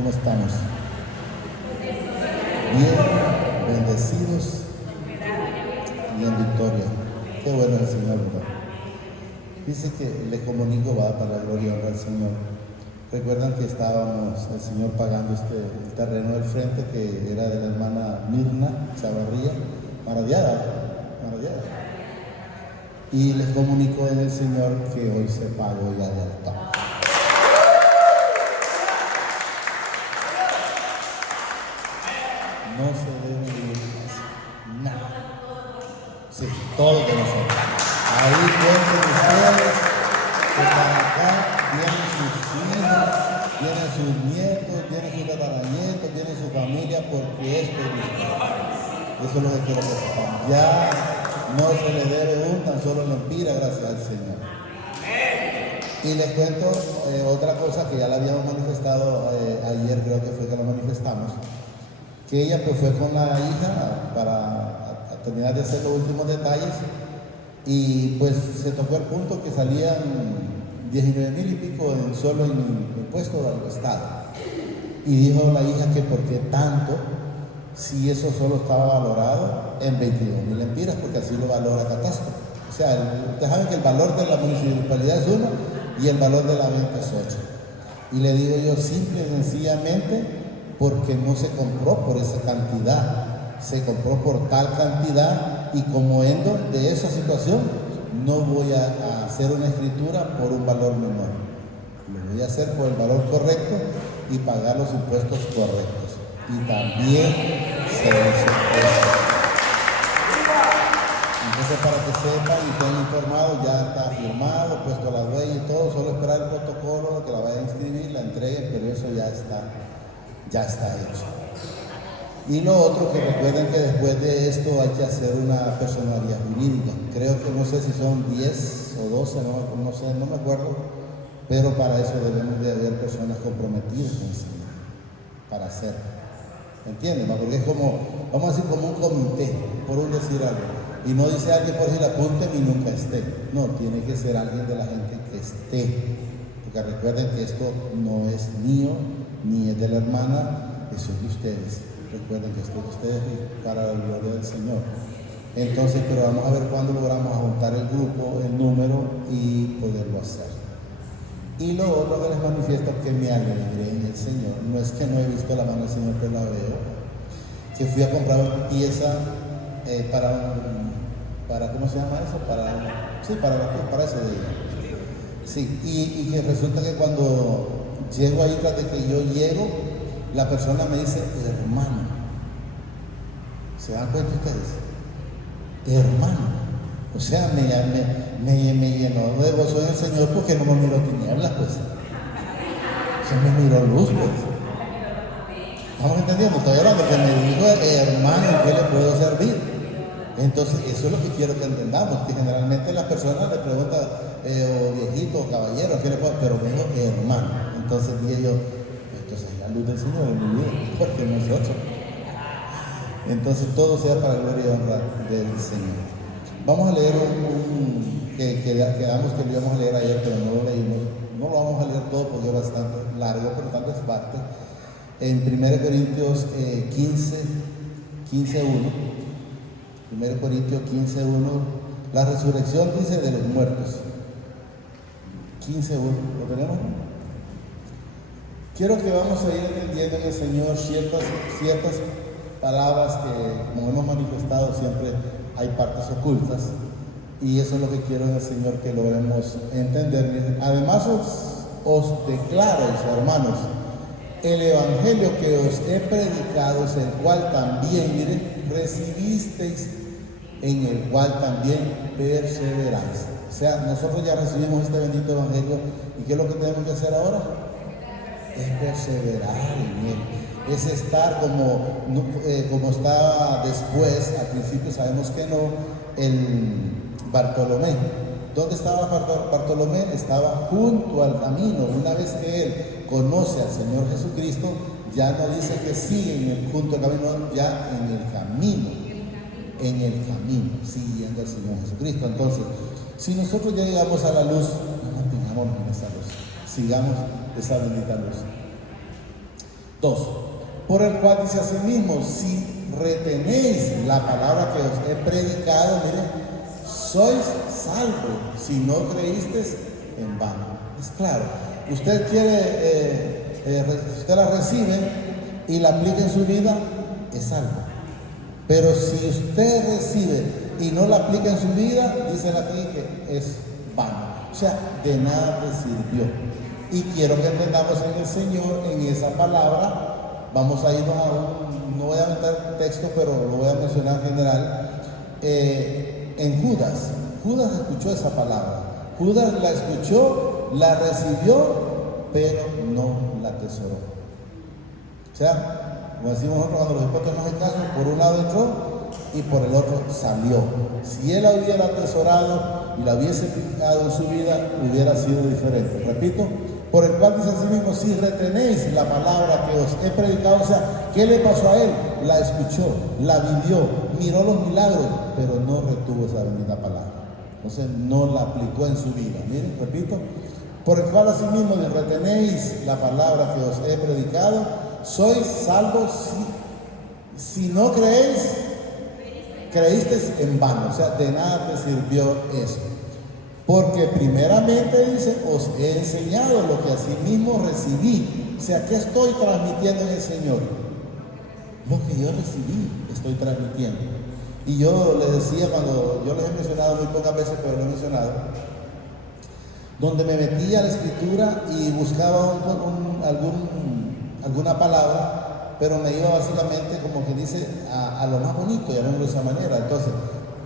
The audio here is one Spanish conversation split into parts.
¿Cómo estamos? Bien, bendecidos y en victoria. Qué bueno es el Señor, ¿verdad? Dice que le comunico va para la gloria y honra al Señor. Recuerdan que estábamos, el Señor pagando el terreno del frente que era de la hermana Mirna Chavarría, maravillada. Y les comunicó en el Señor que hoy se pagó ya de altar. No se debe ir nada. Sí, todo de nosotros. Ahí cuenten ustedes que para acá vienen sus hijos, vienen sus nietos, vienen sus tataranietos, viene su familia, porque esto es de ustedes. Eso es lo que quiero que sepan. Ya no se le debe tan solo mentira, gracias al Señor. Y les cuento otra cosa que ya la habíamos manifestado ayer, creo que fue que lo manifestamos. Que ella pues fue con la hija para terminar de hacer los últimos detalles y pues se tocó el punto que salían 19,000 y pico solo en impuesto al Estado. Y dijo la hija que por qué tanto, si eso solo estaba valorado en 22,000 lempiras, porque así lo valora Catastro. O sea, ustedes saben que el valor de la municipalidad es 1 y el valor de la venta es 8. Y le digo yo, simple y sencillamente, porque no se compró por esa cantidad, se compró por tal cantidad y como endo de esa situación no voy a hacer una escritura por un valor menor, lo voy a hacer por el valor correcto y pagar los impuestos correctos. Y también se hizo eso. Entonces, para que sepan y estén informados, ya está firmado, puesto a la huella y todo, solo esperar el protocolo, que la vayan a inscribir, la entreguen, pero eso ya está hecho. Y lo otro, que recuerden que después de esto hay que hacer una personalidad jurídica. Creo que no sé si son 10 o 12, no sé, no me acuerdo, pero para eso debemos de haber personas comprometidas con el Señor, para hacerlo. ¿Entienden? Porque es como, vamos a decir, como un comité, por un decir algo. Y no dice alguien por decir apúnteme y nunca esté. No, tiene que ser alguien de la gente que esté. Porque recuerden que esto no es mío, ni es de la hermana, eso es de ustedes. Recuerden que esto es de ustedes y para la gloria del Señor. Entonces, pero vamos a ver cuándo logramos juntar el grupo, el número y poderlo hacer. Y lo otro que les manifiesto es que me alegré en el Señor. No es que no he visto la mano del Señor, pero la veo. Que fui a comprar una pieza para ¿cómo se llama eso? Para ese día. Sí, y que resulta que cuando llego ahí, tras de que yo llego, la persona me dice, hermano. ¿Se dan cuenta ustedes? Hermano. O sea, me llenó de gozo en el Señor porque no me miró tinieblas, pues. O sea, me miró luz, pues. ¿Estamos entendiendo? Estoy hablando que me dijo, hermano, ¿en qué le puedo servir? Entonces, eso es lo que quiero que entendamos, que generalmente las personas le preguntan, viejito, caballero, ¿qué le puedo? Pero me dijo, hermano. Entonces dije yo, entonces es la luz del Señor en mi vida, porque nosotros. Entonces todo sea para la gloria y honra del Señor. Vamos a leer que quedamos que lo íbamos a leer ayer, pero no lo leímos. No lo vamos a leer todo porque es bastante largo, pero tanto es parte. En 1 Corintios 15:1. 1 Corintios 15:1, la resurrección dice de los muertos. 15:1, ¿lo tenemos? Quiero que vamos a ir entendiendo en el Señor ciertas palabras que, como hemos manifestado, siempre hay partes ocultas. Y eso es lo que quiero en el Señor, que logremos entender. Además, os declaro, hermanos, el evangelio que os he predicado es el cual también, miren, recibisteis, en el cual también perseveráis. O sea, nosotros ya recibimos este bendito evangelio, ¿y qué es lo que tenemos que hacer ahora? Es perseverar en él, es estar como estaba después. Al principio sabemos que no, el Bartolomé. ¿Dónde estaba Bartolomé? Estaba junto al camino. Una vez que él conoce al Señor Jesucristo, ya no dice que sigue junto al camino, ya en el camino, siguiendo al Señor Jesucristo. Entonces, si nosotros ya llegamos a la luz, no mantengamos en esa luz, sigamos esa bendita luz. 2. Por el cual dice así mismo, si retenéis la palabra que os he predicado, miren, sois salvos si no creísteis en vano. Es claro, usted usted la recibe y la aplica en su vida, es salvo. Pero si usted recibe y no la aplica en su vida, dice aquí que es vano. O sea, de nada te sirvió. Y quiero que entendamos en el Señor, en esa palabra. Vamos a irnos no voy a meter texto, pero lo voy a mencionar en general. En Judas. Judas escuchó esa palabra. Judas la escuchó, la recibió, pero no la atesoró. O sea, como decimos nosotros, cuando los hipócritas no hacen caso, por un lado entró y por el otro salió. Si él la hubiera atesorado y la hubiese aplicado en su vida, hubiera sido diferente. Repito, por el cual dice así mismo, si retenéis la palabra que os he predicado. O sea, ¿qué le pasó a él? La escuchó, la vivió, miró los milagros, pero no retuvo esa bendita palabra. Entonces no la aplicó en su vida. Miren, repito, por el cual así mismo retenéis la palabra que os he predicado, sois salvos si no creísteis en vano. O sea, de nada te sirvió eso. Porque primeramente dice, os he enseñado lo que asimismo recibí. O sea, ¿qué estoy transmitiendo en el Señor? Lo que yo recibí, estoy transmitiendo. Y yo les decía, cuando yo les he mencionado muy pocas veces, pero lo he mencionado, donde me metía a la escritura y buscaba alguna palabra, pero me iba básicamente, como que dice, a lo más bonito, llamémoslo de esa manera. Entonces,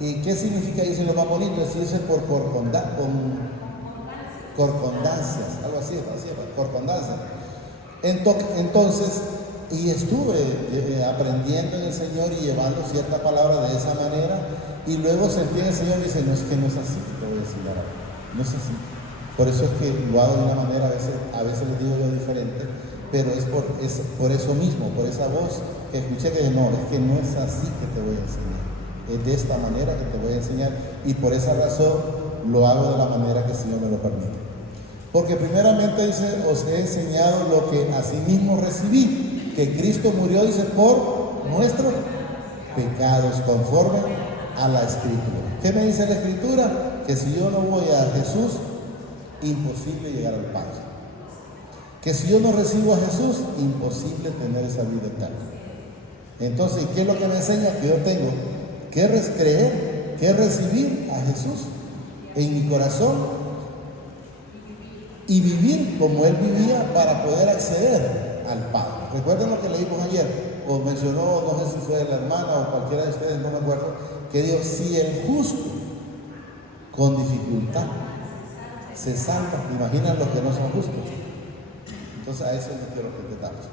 ¿y qué significa irse lo más bonito? Es irse por corcondancias, algo así, corcondancias. Entonces, y estuve aprendiendo en el Señor y llevando cierta palabra de esa manera, y luego sentí en el Señor y dice, no, es que no es así, te voy a decir ahora, no es así. Por eso es que lo hago de una manera, a veces les digo yo diferente, pero es por eso mismo, por esa voz que escuché que no, es que no es así que te voy a enseñar. Es de esta manera que te voy a enseñar, y por esa razón lo hago de la manera que el Señor me lo permite. Porque primeramente dice, os he enseñado lo que asimismo recibí, que Cristo murió, dice, por nuestros pecados, conforme a la Escritura. ¿Qué me dice la Escritura? Que si yo no voy a Jesús, imposible llegar al Padre. Que si yo no recibo a Jesús, imposible tener esa vida eterna. Entonces, ¿qué es lo que me enseña? Que yo tengo que creer, que recibir a Jesús en mi corazón y vivir como Él vivía para poder acceder al Padre. Recuerden lo que leímos ayer, o mencionó, no sé si fue la hermana o cualquiera de ustedes, no me acuerdo, que dijo, si el justo con dificultad se salva, imaginan los que no son justos. Entonces a eso yo quiero que entendamos.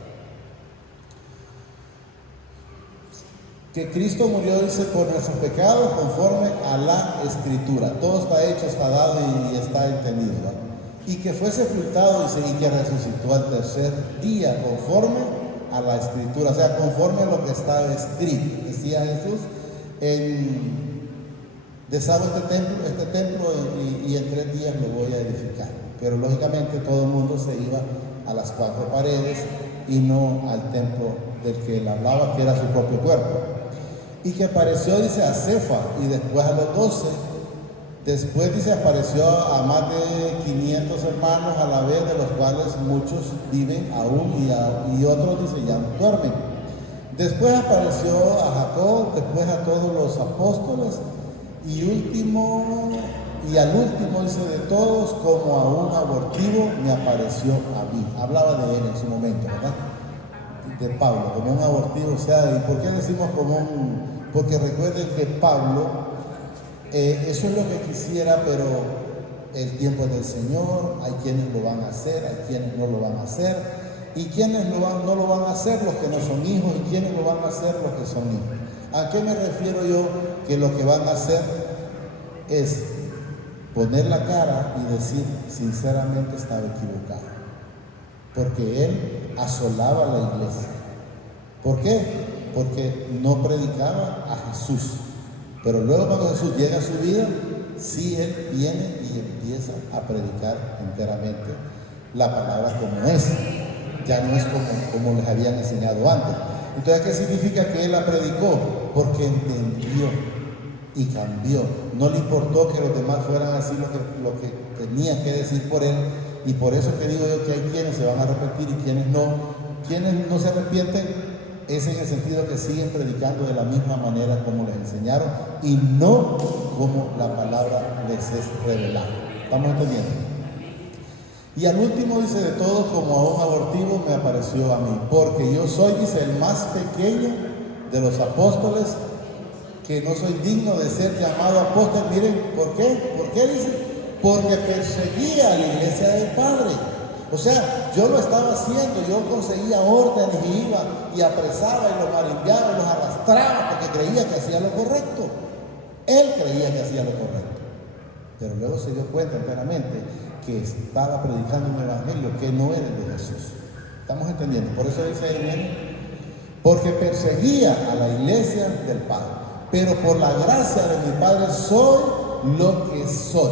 Que Cristo murió, dice, por nuestros pecados conforme a la Escritura. Todo está hecho, está dado y está entendido, ¿no? Y que fue sepultado, dice, y que resucitó al tercer día conforme a la Escritura. O sea, conforme a lo que estaba escrito. Decía Jesús, deshago este templo y en 3 días lo voy a edificar. Pero lógicamente todo el mundo se iba a las 4 paredes y no al templo del que él hablaba, que era su propio cuerpo. Y que apareció, dice, a Cefa y después a los 12. Después, dice, apareció a más de 500 hermanos a la vez, de los cuales muchos viven aún y otros, dice, ya no duermen. Después apareció a Jacob, después a todos los apóstoles y al último, dice, de todos, como a un abortivo me apareció a mí. Hablaba de él en su momento, ¿verdad? De Pablo, como un abortivo. O sea, ¿y por qué decimos como un...? Porque recuerden que Pablo, eso es lo que quisiera, pero el tiempo es del Señor. Hay quienes lo van a hacer, hay quienes no lo van a hacer, y quienes no lo van a hacer, los que no son hijos, y quienes lo van a hacer, los que son hijos. ¿A qué me refiero yo? Que lo que van a hacer es poner la cara y decir, sinceramente estaba equivocado, porque él asolaba la iglesia. ¿Por qué? Porque no predicaba a Jesús. Pero luego, cuando Jesús llega a su vida, sí, él viene y empieza a predicar enteramente la palabra como es. ya no es como les habían enseñado antes. Entonces, ¿qué significa que él la predicó? Porque entendió y cambió. No le importó que los demás fueran así lo que tenían que decir por él. Y por eso que digo yo que hay quienes se van a arrepentir y quienes no. Quienes no se arrepienten es en el sentido que siguen predicando de la misma manera como les enseñaron y no como la palabra les es revelada. ¿Estamos entendiendo? Y al último dice: de todos como a un abortivo me apareció a mí, porque yo soy, dice, el más pequeño de los apóstoles, que no soy digno de ser llamado apóstol. Miren, ¿por qué? ¿Por qué dice? Porque perseguía a la iglesia del Padre. O sea, yo lo estaba haciendo, yo conseguía órdenes y iba y apresaba y los marimbiaba y los arrastraba porque creía que hacía lo correcto. Él creía que hacía lo correcto. Pero luego se dio cuenta enteramente que estaba predicando un evangelio que no era el de Jesús. ¿Estamos entendiendo? Por eso dice él, porque perseguía a la iglesia del Padre. Pero por la gracia de mi Padre soy lo que soy.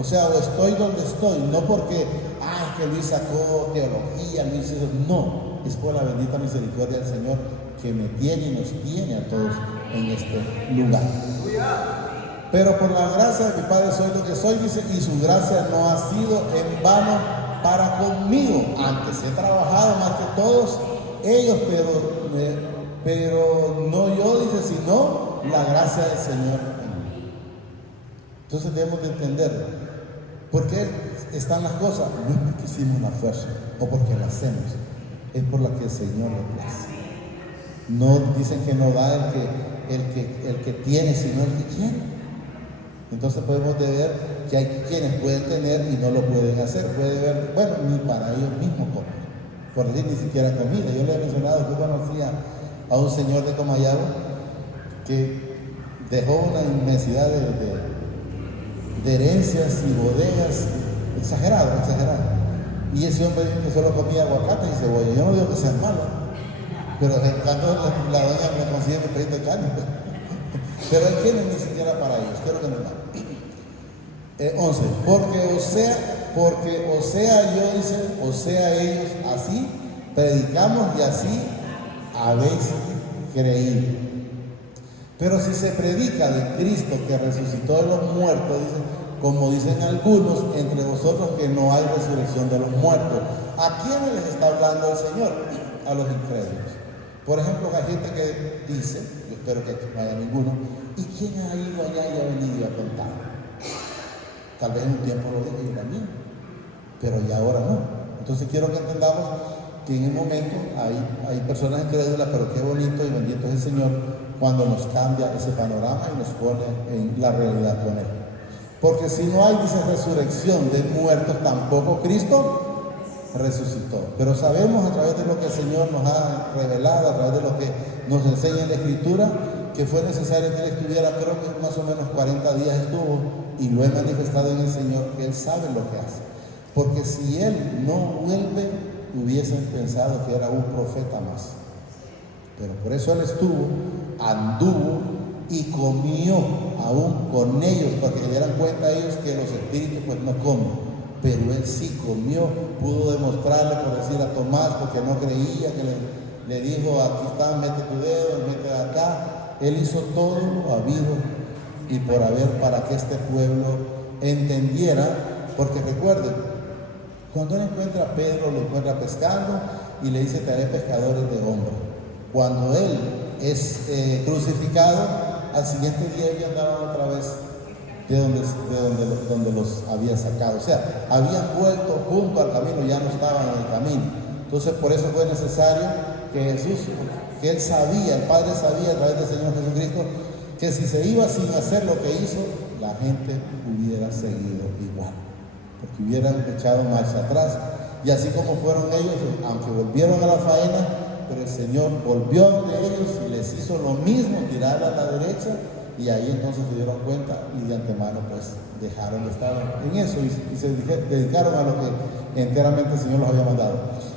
O sea, o estoy donde estoy, no porque, es que Luis sacó teología, Luis hizo. No, es por la bendita misericordia del Señor que me tiene y nos tiene a todos en este lugar. Pero por la gracia de mi Padre soy lo que soy, dice, y su gracia no ha sido en vano para conmigo. Antes he trabajado más que todos ellos, pero no yo, dice, sino la gracia del Señor en mí. Entonces debemos de entender por qué están las cosas. No es porque hicimos la fuerza o porque la hacemos, es por la que el Señor le place. No dicen que no da el que tiene, sino el que quiere. Entonces podemos ver que hay quienes pueden tener y no lo pueden hacer. Puede ver, bueno, ni para ellos mismos comer. Por decir, ni siquiera comida. Yo le he mencionado que conocía a un señor de Comayagua que dejó una inmensidad de herencias y bodegas exagerado. Y ese hombre dijo que solo comía aguacate y cebolla. Yo no digo que sea malo, pero cuando la doña me consigue un pedito de carne. Pero hay quienes ni siquiera para ellos. Quiero que nos dan. 11. Porque o sea yo, dice, o sea ellos, así predicamos y así habéis creído. Pero si se predica de Cristo que resucitó de los muertos, dice, como dicen algunos entre vosotros que no hay resurrección de los muertos. ¿A quiénes les está hablando el Señor? A los incrédulos. Por ejemplo, hay gente que dice, yo espero que no haya ninguno, ¿y quién ha ido allá y ha venido a contar? Tal vez en un tiempo lo dije yo también, pero ya ahora no. Entonces quiero que entendamos que en un momento hay personas incrédulas, pero qué bonito y bendito es el Señor cuando nos cambia ese panorama y nos pone en la realidad con Él. Porque si no hay, dice, resurrección de muertos, tampoco Cristo resucitó. Pero sabemos a través de lo que el Señor nos ha revelado, a través de lo que nos enseña en la Escritura, que fue necesario que Él estuviera, creo que más o menos 40 días estuvo, y lo he manifestado en el Señor, que Él sabe lo que hace. Porque si Él no vuelve, hubiesen pensado que era un profeta más. Pero por eso Él estuvo, anduvo y comió aún con ellos, para que se dieran cuenta ellos que los espíritus pues no comen. Pero Él sí comió, pudo demostrarle, por decir, a Tomás, porque no creía, que le dijo, aquí está, mete tu dedo, mete acá. Él hizo todo lo habido y por haber para que este pueblo entendiera, porque recuerden, cuando Él encuentra a Pedro, lo encuentra pescando y le dice, te haré pescadores de hombres. Cuando Él es crucificado, al siguiente día ellos andaban otra vez de donde los había sacado. O sea, habían vuelto junto al camino, ya no estaban en el camino. Entonces, por eso fue necesario que Jesús, que Él sabía, el Padre sabía a través del Señor Jesucristo, que si se iba sin hacer lo que hizo, la gente hubiera seguido igual, porque hubieran echado marcha atrás. Y así como fueron ellos, aunque volvieron a la faena, pero el Señor volvió de ellos y les hizo lo mismo, tirar a la derecha, y ahí entonces se dieron cuenta y de antemano pues dejaron de estar en eso y se dedicaron a lo que enteramente el Señor los había mandado.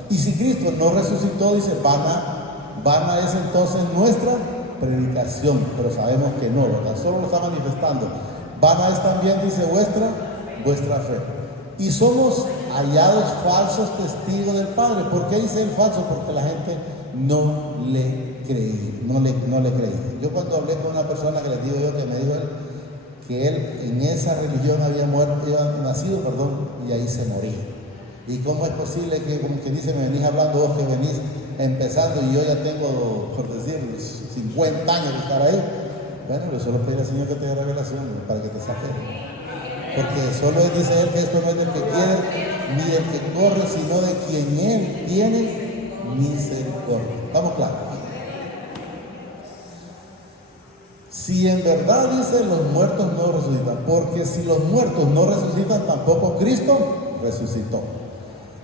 Y si Cristo no resucitó, dice, vana es entonces nuestra predicación, pero sabemos que no, ¿verdad? Solo lo está manifestando. Vana es también, dice, vuestra fe. Y somos hallados falsos testigos del Padre. ¿Por qué dice el falso? Porque la gente no le creía, no le creía. Yo cuando hablé con una persona que les digo yo, que me dijo él, que él en esa religión había nacido, y ahí se moría. ¿Y cómo es posible que, como que dice, me venís hablando vos que venís empezando y yo ya tengo, por decir, 50 años de estar ahí? Bueno, yo solo pedí al Señor que te dé revelación para que te saque. Porque solo dice Él que esto no es del que quiere ni del que corre, sino de quien Él tiene misericordia. ¿Estamos claros? Si en verdad dice los muertos no resucitan, porque si los muertos no resucitan, tampoco Cristo resucitó.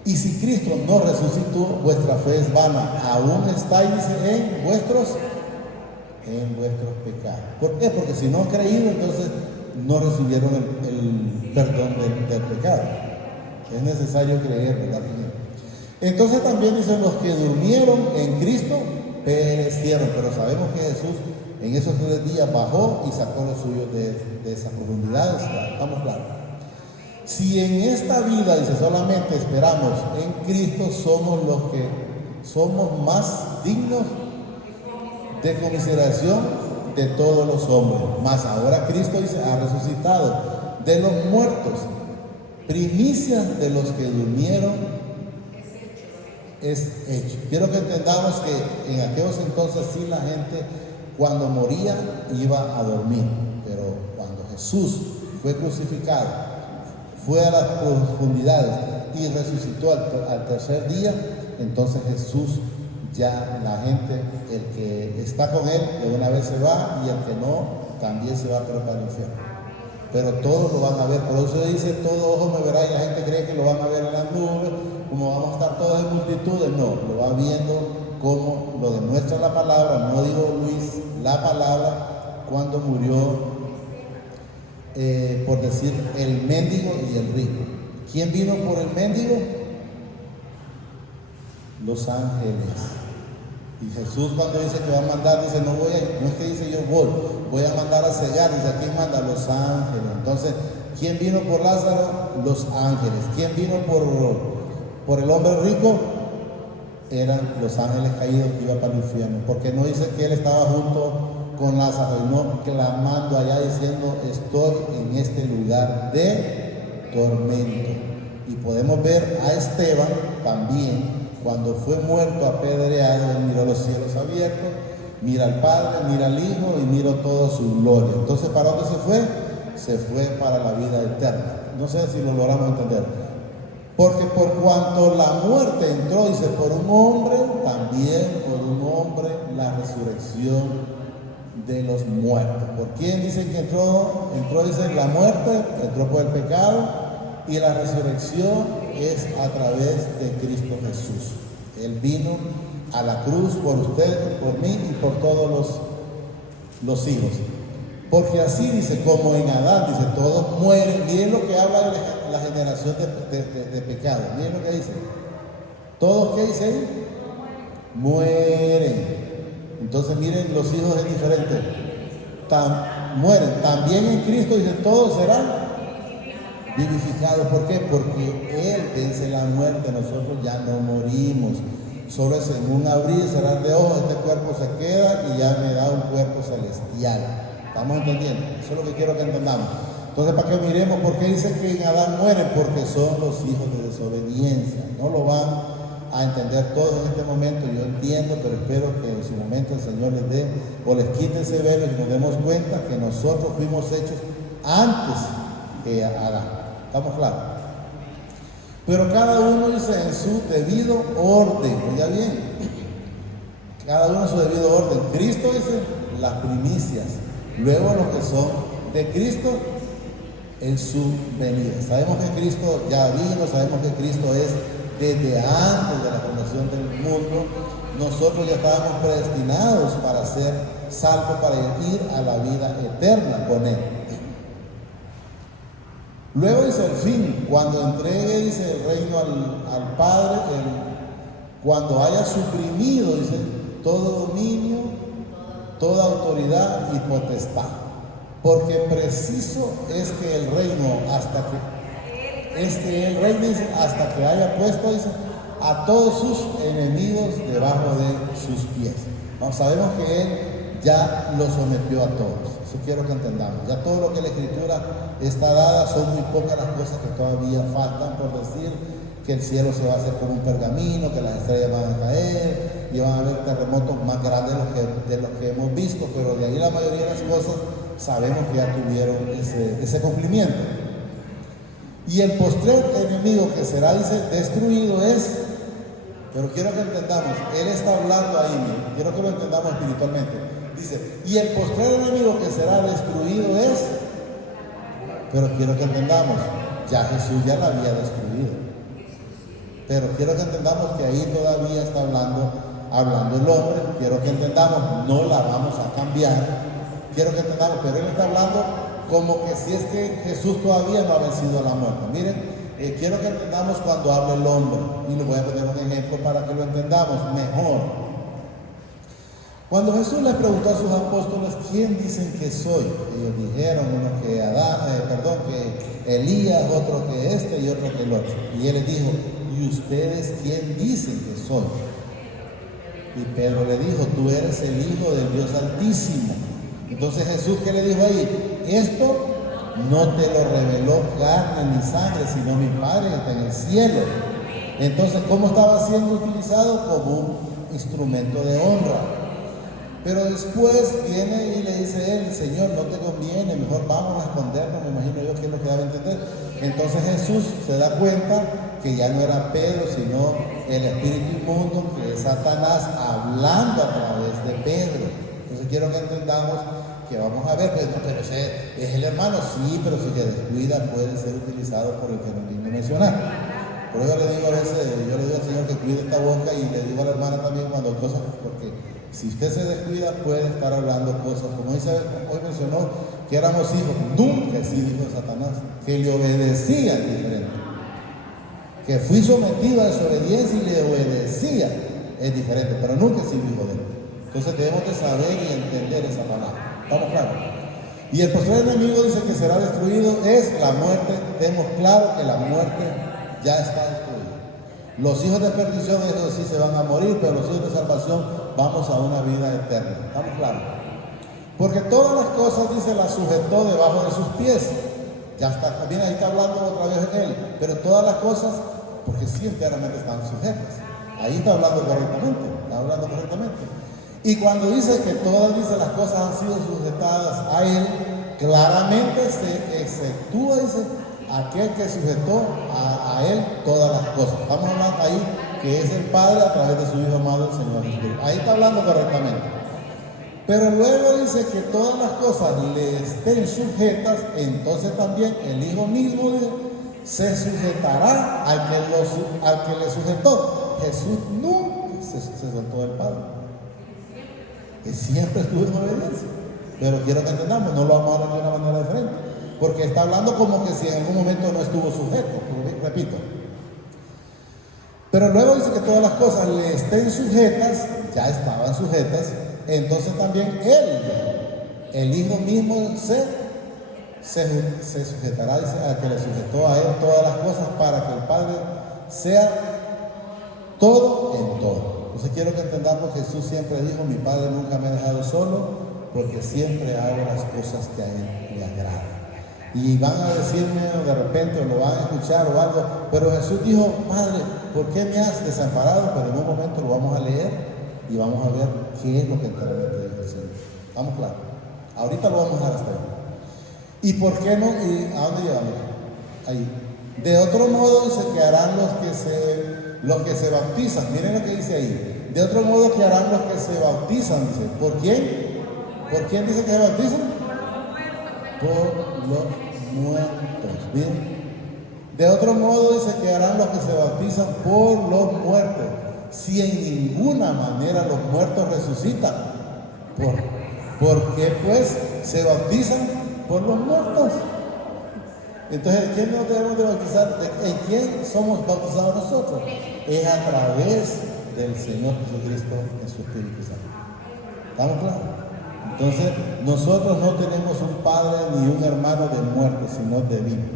Y si Cristo no resucitó, vuestra fe es vana, aún estáis, dice, en vuestros pecados. ¿Por qué? Porque si no han creído, entonces no recibieron el perdón del pecado. Es necesario creer, ¿verdad? Entonces también dicen, los que durmieron en Cristo perecieron, pero sabemos que Jesús en esos 3 días bajó y sacó los suyos de esas profundidades. Estamos claros. Si en esta vida, dice, solamente esperamos en Cristo, somos los que somos más dignos de consideración de todos los hombres. Mas ahora Cristo, dice, ha resucitado de los muertos, primicias de los que durmieron es hecho. Quiero que entendamos que en aquellos entonces sí la gente cuando moría iba a dormir, pero cuando Jesús fue crucificado, fue a las profundidades y resucitó al tercer día, entonces Jesús ya la gente, el que está con Él de una vez se va y el que no también se va para el infierno. Pero todos lo van a ver, por eso dice, todo ojo me verá, y la gente cree que lo van a ver en las nubes, como vamos a estar todos en multitudes. No, lo va viendo como lo demuestra la palabra, no digo Luis, la palabra, cuando murió, por decir, el mendigo y el rico. ¿Quién vino por el mendigo? Los ángeles. Y Jesús cuando dice que va a mandar, dice, no es que dice yo voy a mandar a cegar, dice, ¿a quién manda? Los ángeles. Entonces, ¿quién vino por Lázaro? Los ángeles. ¿Quién vino por el hombre rico? Eran los ángeles caídos que iban para el infierno. Porque no dice que él estaba junto con Lázaro, y no clamando allá diciendo, estoy en este lugar de tormento. Y podemos ver a Esteban también. Cuando fue muerto apedreado, él miró los cielos abiertos, mira al Padre, mira al Hijo y miró toda su gloria. Entonces, ¿para dónde se fue? Se fue para la vida eterna. No sé si lo logramos entender. Porque por cuanto la muerte entró, dice, por un hombre, también por un hombre la resurrección de los muertos. ¿Por quién dicen que entró? Entró, dice, la muerte, entró por el pecado. Y la resurrección es a través de Cristo Jesús. Él vino a la cruz por usted, por mí y por todos los hijos. Porque así dice, como en Adán, dice, todos mueren. Miren lo que habla de la generación de pecado. Miren lo que dice. ¿Todos qué dice ahí? Mueren. Entonces miren, los hijos es diferente. Mueren. También en Cristo, dice, todos serán vivificado. ¿Por qué? Porque Él vence la muerte, nosotros ya no morimos. Solo es en un abrir y cerrar de ojos, este cuerpo se queda y ya me da un cuerpo celestial. ¿Estamos entendiendo? Eso es lo que quiero que entendamos. Entonces, para que miremos por qué dice que en Adán mueren, porque son los hijos de desobediencia. No lo van a entender todos en este momento, yo entiendo, pero espero que en su momento el Señor les dé o les quite ese velo y nos demos cuenta que nosotros fuimos hechos antes que Adán. ¿Estamos claros? Pero cada uno dice en su debido orden. Oiga bien, cada uno en su debido orden. Cristo dice las primicias, luego los que son de Cristo en su venida. Sabemos que Cristo ya vino, sabemos que Cristo es desde antes de la fundación del mundo. Nosotros ya estábamos predestinados para ser salvos, para ir a la vida eterna con Él. Luego dice el fin, cuando entregue, dice, el reino al Padre, cuando haya suprimido, dice, todo dominio, toda autoridad y potestad. Porque preciso es que el reino, hasta es que Él reine, dice, hasta que haya puesto, dice, a todos sus enemigos debajo de sus pies. No, sabemos que Él ya los sometió a todos. Eso quiero que entendamos. Ya todo lo que la Escritura está dada, son muy pocas las cosas que todavía faltan por decir, que el cielo se va a hacer como un pergamino, que las estrellas van a caer y van a haber terremotos más grandes de los que hemos visto, pero de ahí la mayoría de las cosas sabemos que ya tuvieron ese cumplimiento. Y el postrer enemigo que será, dice, destruido es, pero quiero que entendamos, Él está hablando ahí, miren, quiero que lo entendamos espiritualmente. Dice, y el postrer enemigo que será destruido es, pero quiero que entendamos, ya Jesús ya la había destruido. Pero quiero que entendamos que ahí todavía está hablando el hombre. Quiero que entendamos, no la vamos a cambiar. Quiero que entendamos, pero Él está hablando como que si es que Jesús todavía no ha vencido la muerte. Miren, quiero que entendamos cuando habla el hombre. Y les voy a poner un ejemplo para que lo entendamos mejor. Cuando Jesús les preguntó a sus apóstoles, ¿quién dicen que soy? Ellos dijeron, uno que que Elías, otro que este y otro que el otro. Y Él les dijo, ¿y ustedes quién dicen que soy? Y Pedro le dijo, tú eres el Hijo del Dios Altísimo. Entonces Jesús, ¿qué le dijo ahí? Esto no te lo reveló carne ni sangre, sino mi Padre que está en el cielo. Entonces, ¿cómo estaba siendo utilizado? Como un instrumento de honra. Pero después viene y le dice él, Señor, no te conviene, mejor vamos a escondernos, me imagino yo que es lo que daba a entender. Entonces Jesús se da cuenta que ya no era Pedro, sino el espíritu inmundo, que es Satanás, hablando a través de Pedro. Entonces quiero que entendamos que vamos a ver, pues, no, pero ese es el hermano, sí, pero si se descuida puede ser utilizado por el que no tiene que mencionar. Por eso le digo a veces, yo le digo al Señor que cuide esta boca y le digo a la hermana también cuando cosas, porque si usted se descuida puede estar hablando cosas, como dice, hoy mencionó que éramos hijos, nunca he sido hijo de Satanás, que le obedecía diferente, que fui sometido a desobediencia y le obedecía, es diferente, pero nunca he sido hijo de él. Entonces debemos de saber y entender esa palabra, ¿estamos claros? Y el postrer enemigo dice que será destruido es la muerte. Tenemos claro que la muerte ya está destruida. Los hijos de perdición, esos sí se van a morir, pero los hijos de salvación vamos a una vida eterna. ¿Estamos claros? Porque todas las cosas, dice, las sujetó debajo de sus pies. Ya está, también ahí está hablando otra vez en él. Pero todas las cosas, porque sí enteramente están sujetas. Ahí está hablando correctamente. Está hablando correctamente. Y cuando dice que todas, dice, las cosas han sido sujetadas a él, claramente se exceptúa, dice, aquel que sujetó a él todas las cosas. Estamos hablando ahí que es el Padre a través de su Hijo amado, el Señor Jesucristo. Ahí está hablando correctamente. Pero luego dice que todas las cosas le estén sujetas, entonces también el Hijo mismo se sujetará al que le sujetó. Jesús nunca se soltó del Padre. Que siempre estuvo en obediencia. Pero quiero que entendamos, no lo vamos a hablar de una manera diferente. Porque está hablando como que si en algún momento no estuvo sujeto, repito. Pero luego dice que todas las cosas le estén sujetas, ya estaban sujetas, entonces también él, el Hijo mismo, se sujetará, dice, al que le sujetó a él todas las cosas para que el Padre sea todo en todo. Entonces quiero que entendamos que Jesús siempre dijo, mi Padre nunca me ha dejado solo, porque siempre hago las cosas que a Él le agradan. Y van a decirme de repente, o lo van a escuchar o algo, pero Jesús dijo, Padre, ¿por qué me has desamparado? Pero en un momento lo vamos a leer y vamos a ver qué es lo que enteramente dijo el Señor. ¿Estamos claros? Ahorita lo vamos a dejar hasta ahí. ¿Y por qué no? ¿Y a dónde llegamos? Ahí. De otro modo dice que harán los que se bautizan. Miren lo que dice ahí. De otro modo que harán los que se bautizan, dice. ¿Por quién? ¿Por quién dice que se bautizan? Por los muertos. Bien. De otro modo dice que harán los que se bautizan por los muertos. Si en ninguna manera los muertos resucitan, ¿por qué pues se bautizan por los muertos? Entonces, ¿en quién nos debemos de bautizar? ¿En quién somos bautizados nosotros? Es a través del Señor Jesucristo en su Espíritu Santo. ¿Estamos claros? Entonces, nosotros no tenemos un padre ni un hermano de muertos, sino de vivos.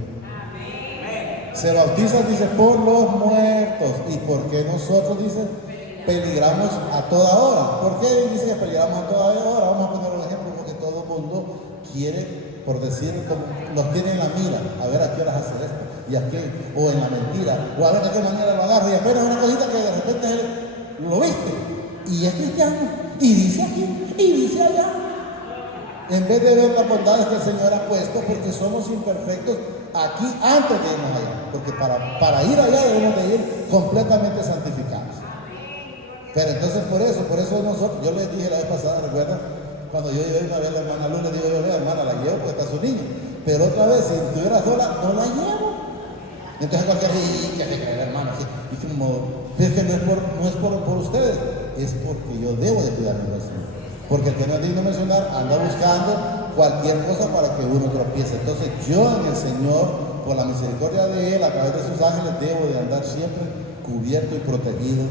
Se bautiza, dice, por los muertos. ¿Y por qué nosotros, dice, peligramos a toda hora? ¿Por qué dice que peligramos a toda hora? Vamos a poner un ejemplo, porque todo el mundo quiere, por decir, como los tiene en la mira, a ver a qué horas hacer esto, y a qué, o en la mentira, o a ver de qué manera lo agarra, y apenas una cosita que de repente él lo viste, y es cristiano, y dice aquí, y dice allá. En vez de ver las bondades que el Señor ha puesto, porque somos imperfectos aquí antes de irnos allá, porque para ir allá debemos de ir completamente santificados. Pero entonces por eso nosotros, yo les dije la vez pasada, ¿recuerdan? Cuando yo llevé una vez a la hermana Luz, le digo yo, hermana, la llevo porque está su niño. Pero otra vez, si estuviera sola, no la llevo. Entonces cualquier día, que creer, hermano, y como, es que no es por ustedes, es porque yo debo de cuidar mi oración. Porque el que no es digno de mencionar anda buscando cualquier cosa para que uno tropiece. Entonces yo en el Señor, por la misericordia de Él, a través de sus ángeles, debo de andar siempre cubierto y protegido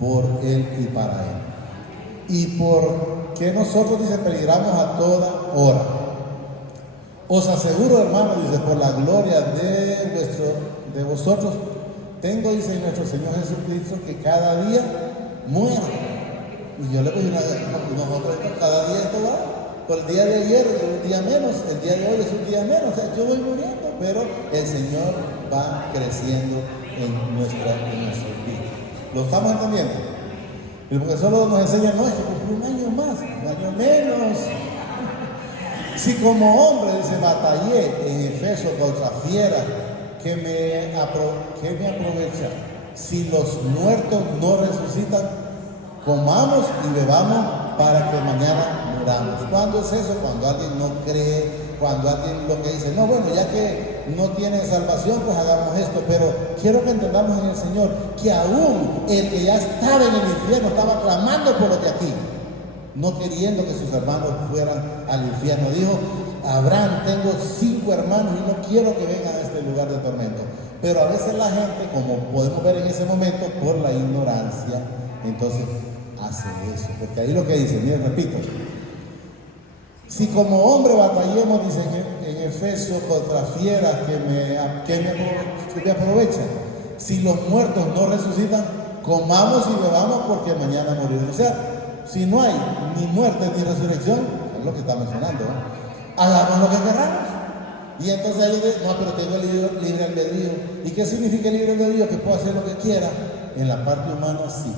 por Él y para Él. Y por que nosotros, dice, peligramos a toda hora. Os aseguro, hermano, dice, por la gloria de vosotros, tengo, dice nuestro Señor Jesucristo, que cada día muere. Y yo le pedí nosotros cada día esto va, por el día de ayer es un día menos, el día de hoy es un día menos, o sea, yo voy muriendo, pero el Señor va creciendo en nuestras vidas. ¿Lo estamos entendiendo? Y porque solo nos enseña, no, es que por un año más, un año menos. Si como hombre, dice, batallé en Efeso contra fiera, ¿qué me aprovecha? Si los muertos no resucitan, comamos y bebamos para que mañana muramos. ¿Cuándo es eso? Cuando alguien no cree, cuando alguien lo que dice, no, bueno, ya que no tienen salvación, pues hagamos esto. Pero quiero que entendamos en el Señor que aún el que ya estaba en el infierno estaba clamando por los de aquí, no queriendo que sus hermanos fueran al infierno. Dijo, Abraham, tengo 5 hermanos y no quiero que vengan a este lugar de tormento. Pero a veces la gente, como podemos ver en ese momento, por la ignorancia, entonces hace eso. Porque ahí lo que dice, miren, repito, si como hombre batallemos, dice en Efesios, contra fieras que me aprovechan, si los muertos no resucitan, comamos y bebamos porque mañana moriremos. O sea, si no hay ni muerte ni resurrección, es lo que está mencionando, hagamos lo que queramos. Y entonces él dice, no, pero tengo el libre albedrío. ¿Y qué significa el libre albedrío? Que puedo hacer lo que quiera. En la parte humana sí,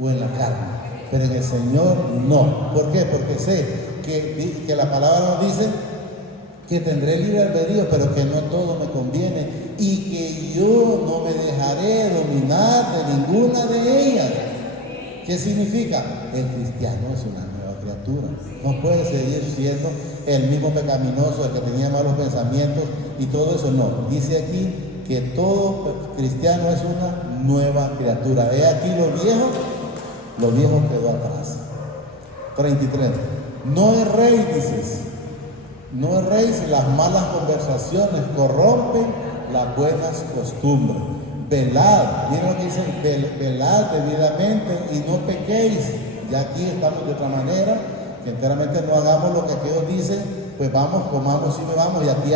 o en la carne, pero en el Señor no. ¿Por qué? Porque sé que la palabra nos dice que tendré libre albedrío, pero que no todo me conviene y que yo no me dejaré dominar de ninguna de ellas. ¿Qué significa? El cristiano es una nueva criatura. No puede seguir siendo el mismo pecaminoso, el que tenía malos pensamientos y todo eso. No, dice aquí que todo cristiano es una nueva criatura. He aquí lo viejo quedó atrás. 33. No erréis, dices. No erréis, las malas conversaciones corrompen las buenas costumbres. Velad, miren lo que dice, velad debidamente y no pequéis. Ya aquí estamos de otra manera, que enteramente no hagamos lo que aquellos dicen, pues vamos, comamos y bebamos. Y aquí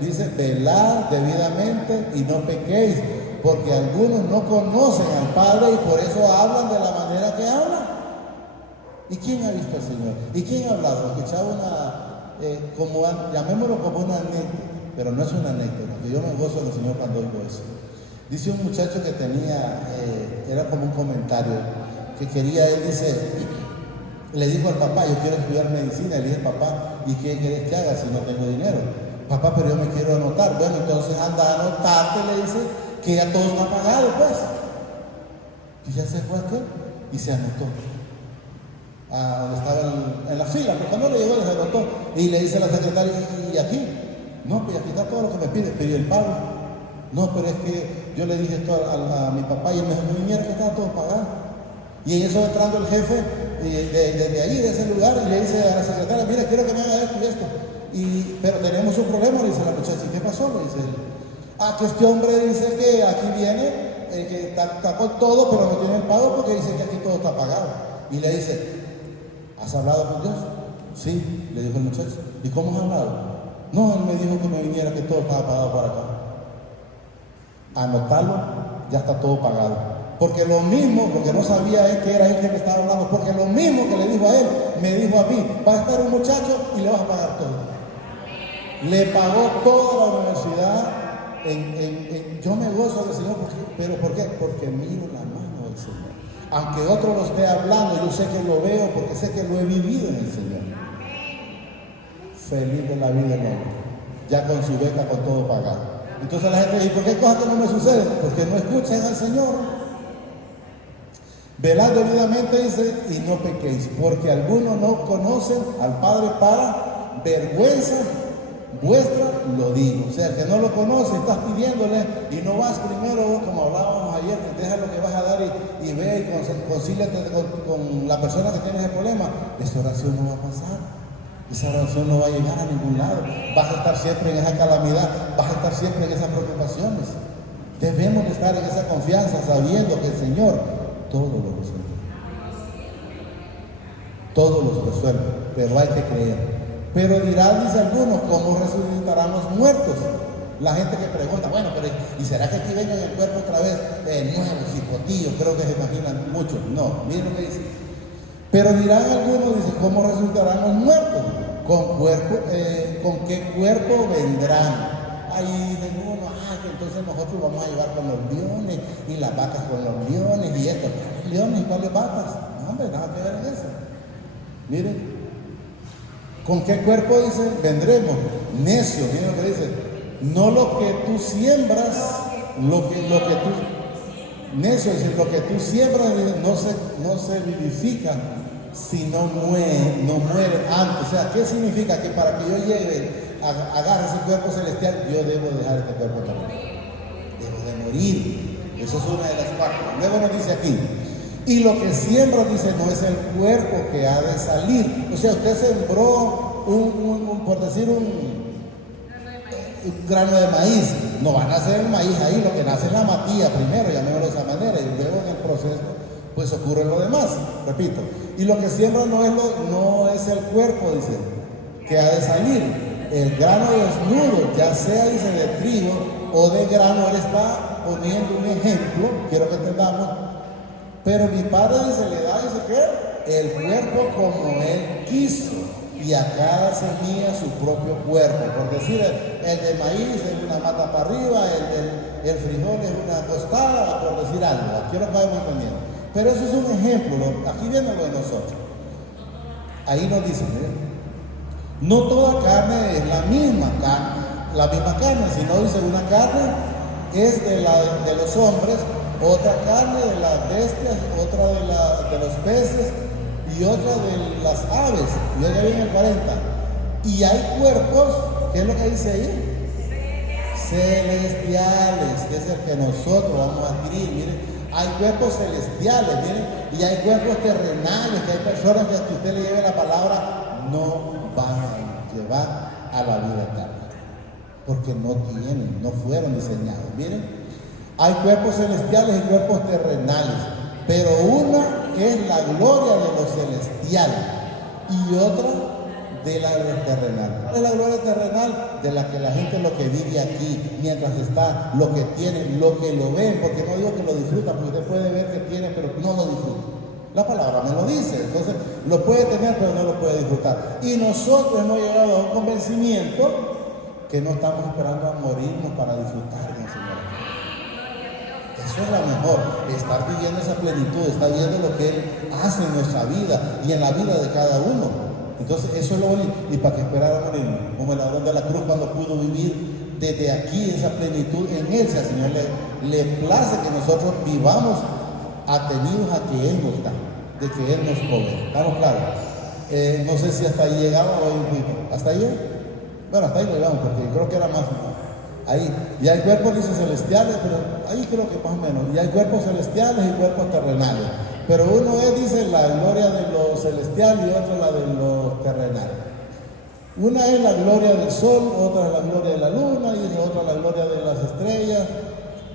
dice, velad debidamente y no pequéis, porque algunos no conocen al Padre y por eso hablan de la manera que hablan. ¿Y quién ha visto al Señor? ¿Y quién ha hablado? Escuchaba llamémoslo como una anécdota, pero no es una anécdota, que yo me gozo del Señor cuando oigo eso. Dice un muchacho que tenía, era como un comentario, que quería, él dice, le dijo al papá, yo quiero estudiar medicina. Le dije, papá, ¿y qué querés que haga si no tengo dinero? Papá, pero yo me quiero anotar. Bueno, entonces anda a anotarte, le dice, que ya todo está pagado, pues. Y ya se fue aquel y se anotó. Estaba en la fila, pero cuando le llegó, se anotó. Y le dice a la secretaria, ¿y aquí? No, pues aquí está todo lo que me pide, pidió el pago. No, pero es que yo le dije esto a mi papá y él me dijo, mira que estaba todo pagado. Y en eso entrando el jefe desde ahí, de ese lugar, y le dice a la secretaria, mira, quiero que me haga esto y esto. Pero tenemos un problema, le dice la muchacha. ¿Y qué pasó? Le dice él. Que este hombre dice que aquí viene, que está con todo, pero no tiene el pago porque dice que aquí todo está pagado. Y le dice, ¿has hablado con Dios? Sí, le dijo el muchacho. ¿Y cómo has hablado? No, él me dijo que me viniera, que todo estaba pagado para acá. Anotalo, ya está todo pagado. Porque lo mismo, porque no sabía él que era él que me estaba hablando, porque lo mismo que le dijo a él, me dijo a mí, va a estar un muchacho y le vas a pagar todo. Le pagó toda la universidad. Yo me gozo del Señor, pero ¿por qué? Porque miro la mano del Señor. Aunque otro lo esté hablando, yo sé que lo veo porque sé que lo he vivido en el Señor. Feliz de la vida el hombre, ya con su beca, con todo pagado. Entonces la gente dice, ¿por qué hay cosas que no me suceden? Porque no escuchan al Señor. Velad debidamente, dice, y no pequéis, porque algunos no conocen al Padre, para vergüenza vuestra lo digo. O sea, el que no lo conoce, estás pidiéndole y no vas primero, como hablábamos ayer, que deja lo que vas a dar y ve y concíliate con la persona que tiene ese problema. Esa oración no va a pasar. Esa oración no va a llegar a ningún lado. Vas a estar siempre en esa calamidad, vas a estar siempre en esas preocupaciones. Debemos de estar en esa confianza, sabiendo que el Señor todo lo resuelve. Todo lo resuelve, pero hay que creer. Pero dirán, dice algunos, ¿cómo resucitarán los muertos? La gente que pregunta, bueno, pero ¿y será que aquí venga en el cuerpo otra vez nuevo, cipotillo? Creo que se imaginan muchos. No, miren lo que dice. Pero dirán algunos, dice, ¿cómo resucitarán los muertos? ¿Con qué cuerpo vendrán? Ahí dicen uno, que entonces nosotros vamos a llevar con los leones y las vacas con los leones y esto. ¿Leones y cuáles vacas? No, hombre, nada que ver en eso. Miren, ¿con qué cuerpo dice? Vendremos. Necio, miren lo que dice. No lo que tú siembras, lo que tú, necio, dice, lo que tú siembras no se vivifican, si no mueren antes. O sea, ¿qué significa? Que para que yo llegue agarre ese cuerpo celestial, yo debo dejar este cuerpo también. Debo de morir. Eso es una de las partes. Luego nos dice aquí, y lo que siembra, dice, no es el cuerpo que ha de salir. O sea, usted sembró por decir un grano de maíz. No van a nacer el maíz ahí, lo que nace es la matilla primero, llamémoslo de esa manera, y luego en el proceso pues ocurre lo demás. Repito, y lo que siembra no es el cuerpo, dice, que ha de salir. El grano desnudo, ya sea, dice, de trigo o de grano. Él está poniendo un ejemplo, quiero que entendamos. Pero mi Padre, dice, le da, dice, ¿qué? El cuerpo como Él quiso, y a cada semilla su propio cuerpo. Por decir, el de maíz es una mata para arriba, el frijol es una tostada, por decir algo. Quiero que vayamos entendiendo. Pero eso es un ejemplo, aquí viene lo de nosotros. Ahí nos dice, miren, no toda carne es la misma carne, sino, dice, una carne es de los hombres, otra carne de las bestias, otra de los peces y otra de las aves. Y oiga bien el 40. Y hay cuerpos, ¿qué es lo que dice ahí? Celestiales, que es el que nosotros vamos a adquirir. Miren, hay cuerpos celestiales, miren, y hay cuerpos terrenales, que hay personas que usted le lleve la palabra, no van a llevar a la vida eterna, porque no fueron diseñados. Miren, hay cuerpos celestiales y cuerpos terrenales, pero una es la gloria de lo celestial y otra de la terrenal. ¿Cuál es la gloria terrenal? De la que la gente lo que vive aquí, mientras está, lo que tiene, lo que lo ven, porque no digo que lo disfruta, porque usted puede ver que tiene, pero no lo disfruta. La palabra me lo dice, entonces lo puede tener, pero no lo puede disfrutar. Y nosotros hemos llegado a un convencimiento que no estamos esperando a morirnos para disfrutar del Señor. Eso es lo mejor, estar viviendo esa plenitud, estar viendo lo que Él hace en nuestra vida y en la vida de cada uno. Entonces eso es lo bonito. ¿Y para qué esperar a morir? Como el ladrón de la cruz, cuando pudo vivir desde aquí esa plenitud en Él. Si al Señor le place que nosotros vivamos atenidos a que Él nos da, de que Él nos provee. ¿Estamos claros? No sé si hasta ahí llegaba o un poquito. ¿Hasta ahí? Bueno, hasta ahí lo llegamos, porque creo que era más. Ahí. Y hay cuerpos, dice, celestiales, pero ahí creo que más o menos. Y hay cuerpos celestiales y cuerpos terrenales. Pero uno es, dice, la gloria de lo celestial y otra la de lo terrenal. Una es la gloria del sol, otra es la gloria de la luna y otra la gloria de las estrellas.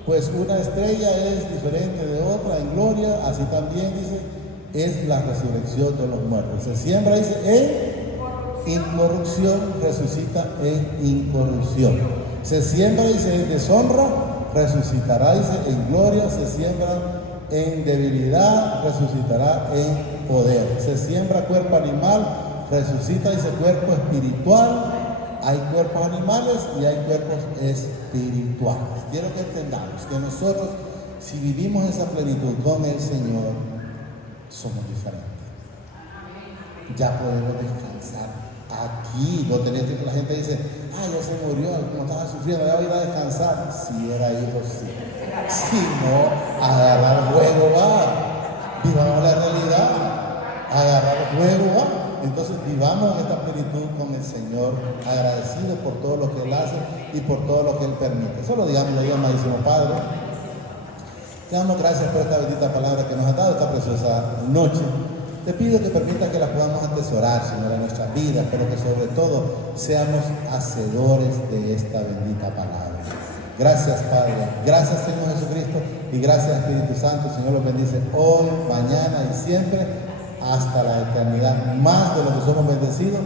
Pues una estrella es diferente de otra en gloria, así también, dice, es la resurrección de los muertos. Se siembra, dice, en incorrupción, resucita en incorrupción. Se siembra, dice, en deshonra, resucitará, dice, en gloria, se siembra en debilidad, resucitará en poder. Se siembra cuerpo animal, resucita, dice, cuerpo espiritual. Hay cuerpos animales y hay cuerpos espirituales. Quiero que entendamos que nosotros, si vivimos esa plenitud con el Señor, somos diferentes. Ya podemos descansar aquí. No tenés que la gente dice, ya se murió, como estaba sufriendo, ya va a ir a descansar. Si era hijo, sí. Si no, agarrar juego va. Vivamos la realidad. Agarrar juego va. Entonces vivamos en esta plenitud con el Señor, agradecidos por todo lo que Él hace y por todo lo que Él permite. Solo digamos, amadísimo Padre, te damos gracias por esta bendita palabra que nos ha dado esta preciosa noche. Te pido que permita que la podamos atesorar, Señor, en nuestras vidas, pero que sobre todo seamos hacedores de esta bendita palabra. Gracias, Padre. Gracias, Señor Jesucristo, y gracias, Espíritu Santo. Señor, los bendice hoy, mañana y siempre, hasta la eternidad, más de lo que somos bendecidos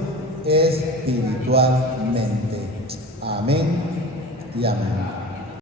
espiritualmente. Amén y amén.